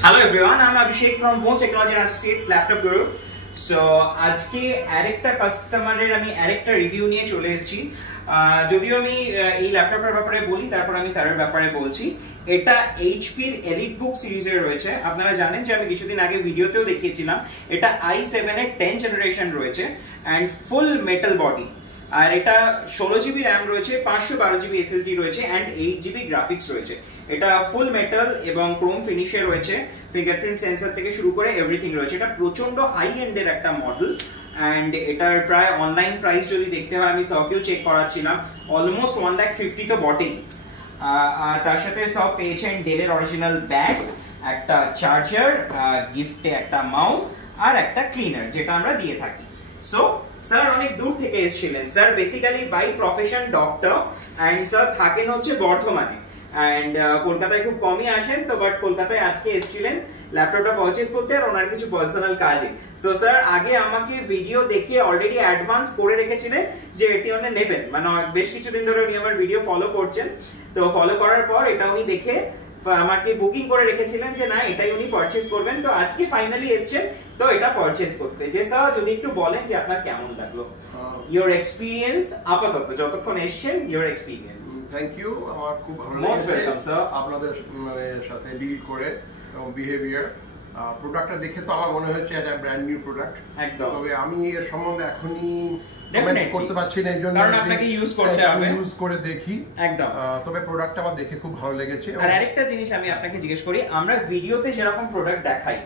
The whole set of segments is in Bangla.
Hello everyone, I'm Abhishek from Most Technology and Associates Laptop Guru. So আজকে আরেকটা কাস্টমারের আমি আরেকটা রিভিউ নিয়ে চলে এসেছি। যদিও আমি এই ল্যাপটপের ব্যাপারে বলি তারপর আমি স্যারের ব্যাপারে বলছি। এটা এইচপির এলিটবুক সিরিজের রয়েছে। আপনারা জানেন যে আমি কিছুদিন আগে ভিডিওতেও দেখিয়েছিলাম এটা i7 এর 10th জেনারেশন রয়েছে এন্ড ফুল মেটাল বডি। আর এটা 16GB RAM রয়েছে, 512GB SSD রয়েছে এন্ড 8GB গ্রাফিক্স রয়েছে। এটা ফুল মেটাল এবং ক্রোম ফিনিশে রয়েছে, ফিঙ্গারপ্রিন্ট সেন্সর থেকে শুরু করে এভরিথিং রয়েছে। এটা প্রচন্ড হাই এন্ডের একটা মডেল এন্ড এটার প্রায় অনলাইন প্রাইস যদি দেখতে হয় আমি সবকিছু চেক করাচ্ছিলাম, অলমোস্ট 1,50,000 তো বটেই। আর তার সাথে সব পেয়েছেন ডেলের অরিজিনাল ব্যাগ, একটা চার্জার, গিফটে একটা মাউস আর একটা ক্লিনার যেটা আমরা দিয়ে থাকি। সো স্যার অনেক দূর থেকে এসেছিলেন। Sir basically by profession doctor and sir থাকেন হচ্ছে বর্ধমানে এন্ড কলকাতায় খুব কমই আসেন, তো বাট কলকাতায় আজকে এসেছিলেন ল্যাপটপটা পারচেজ করতে আর ওনার কিছু পার্সোনাল কাজে। সো স্যার আগে আমাকে ভিডিও দেখিয়ে অলরেডি অ্যাডভান্স করে রেখেছিলেন যে এটি উনি নেবেন, মানে বেশ কিছুদিন ধরে উনি আমার ভিডিও ফলো করছেন। তো ফলো করার পর এটা উনি দেখে আমাকে বুকিং করে রেখেছিলেন যে না এটাই উনি পারচেজ করবেন। তো আজকে ফাইনালি এসেছেন তো এটা পারচেজ করতে। যে স্যার যদি একটু বলেন যে আপনার কেমন লাগলো, ইওর এক্সপেরিয়েন্স আপাতত যতক্ষণ এসেছেন, ইওর এক্সপেরিয়েন্স। থ্যাংক ইউ, আমার খুব ভালো লাগছে মোস্ট ওয়েলকাম স্যার আপনাদের সাথে ডিল করে এবং বিহেভিয়ার। প্রোডাক্টটা দেখে তো আমার মনে হচ্ছে এটা ব্র্যান্ড নিউ প্রোডাক্ট একদম। তবে আমি এর সম্বন্ধে এখনই কমেন্ট করতে পারছি না, এইজন্য কারণ আপনাকে ইউজ করতে হবে, ইউজ করে দেখি একদম। তবে প্রোডাক্টটা আমার দেখে খুব ভালো লেগেছে। আর আরেকটা জিনিস আমি আপনাকে জিজ্ঞেস করি, আমরা ভিডিওতে যেরকম প্রোডাক্ট দেখাই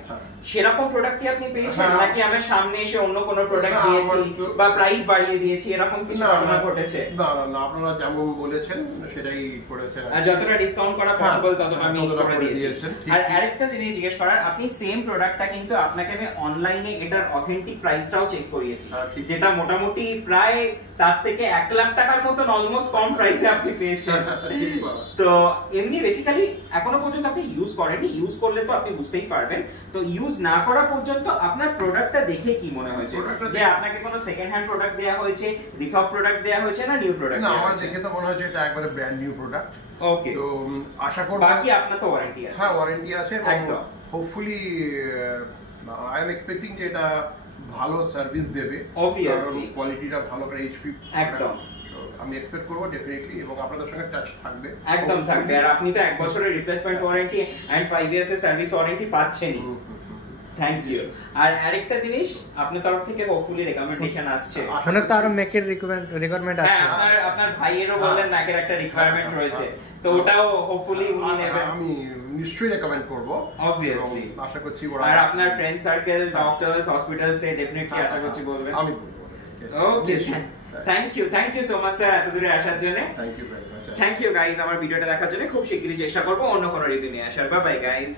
সেরকম প্রোডাক্ট কি আপনি পেয়েছেন নাকি আমি সামনে এসে অন্য কোন প্রোডাক্ট দিয়েছি বা প্রাইস বাড়িয়ে দিয়েছি এরকম কিছু ঘটনা ঘটেছে? না না না, আপনারা যেমন বলেছেন সেটাই করেছেন, আর যতটা ডিসকাউন্ট করা পসিবল ততটা আমি করে দিয়েছি। আর আরেকটা জিনিস জিজ্ঞেস করার, আপনি সেম প্রোডাক্টটা কিন্তু আপনাকে আমি অনলাইনে এটার অথেন্টিক প্রাইসটাও চেক করিয়েছি, যেটা মোটামুটি প্রায় তার থেকে 1 লাখ টাকার মতন অলমোস্ট কম প্রাইসে আপনি পেয়েছেন। তো এমনি বেসিক্যালি এখনো পর্যন্ত আপনি ইউজ করেননি, ইউজ করলে তো আপনি বুঝতেই পারবেন। তো ইউজ না করা পর্যন্ত আপনার প্রোডাক্টটা দেখে কি মনে হয়েছে যে আপনাকে কোনো সেকেন্ড হ্যান্ড প্রোডাক্ট দেয়া হয়েছে, রিফাব প্রোডাক্ট দেয়া হয়েছে না নিউ প্রোডাক্ট? না, আমার দেখে তো মনে হচ্ছে এটা একবারে ব্র্যান্ড নিউ প্রোডাক্ট। ওকে, তো আশা করব বাকি আপনার তো ওয়ারেন্টি আছে। হ্যাঁ, ওয়ারেন্টি আছে একদম। হোপফুলি আই এম এক্সপেক্টিং যে এটা ভালো সার্ভিস দেবে, অবভিয়াসলি কোয়ালিটিটা ভালো করে এইচপি একদম আমি এক্সপেক্ট করব ডেফিনেটলি, এবং আপনাদের সঙ্গে টাচ থাকবে একদম থাকবে। আর আপনি তো 1 বছরের রিপ্লেসমেন্ট ওয়ারেন্টি এন্ড 5 ইয়ার্স এর সার্ভিস ওয়ারেন্টি পাচ্ছেনই। Thank you. আর আরেকটা জিনিস, আপনার তরফ থেকে হোপফুলি রেকমেন্ডেশন আসছে, মানে তার ম্যাকের রিকোয়ারমেন্ট আছে। হ্যাঁ, আপনার ভাইয়েরও বললেন ম্যাকের একটা রিকোয়ারমেন্ট রয়েছে, তো ওটাও হোপফুলি উনি নেবেন। আমি নিশ্চয়ই রেকমেন্ড করব অবভিয়াসলি, আশা করছি ওরা। আর আপনার ফ্রেন্ড সার্কেল, ডক্টরস, হসপিটালস এ ডেফিনেটলি আশা করছি বলবেন। আমি বলবো। Okay, thank you so much sir এত দূরে আসার জন্য। Thank you very much. Thank you guys আমার ভিডিওটা দেখার জন্য। খুব শিগগিরই চেষ্টা করব অন্য কোনো রিভিউ নিয়ে আসার। Bye bye guys.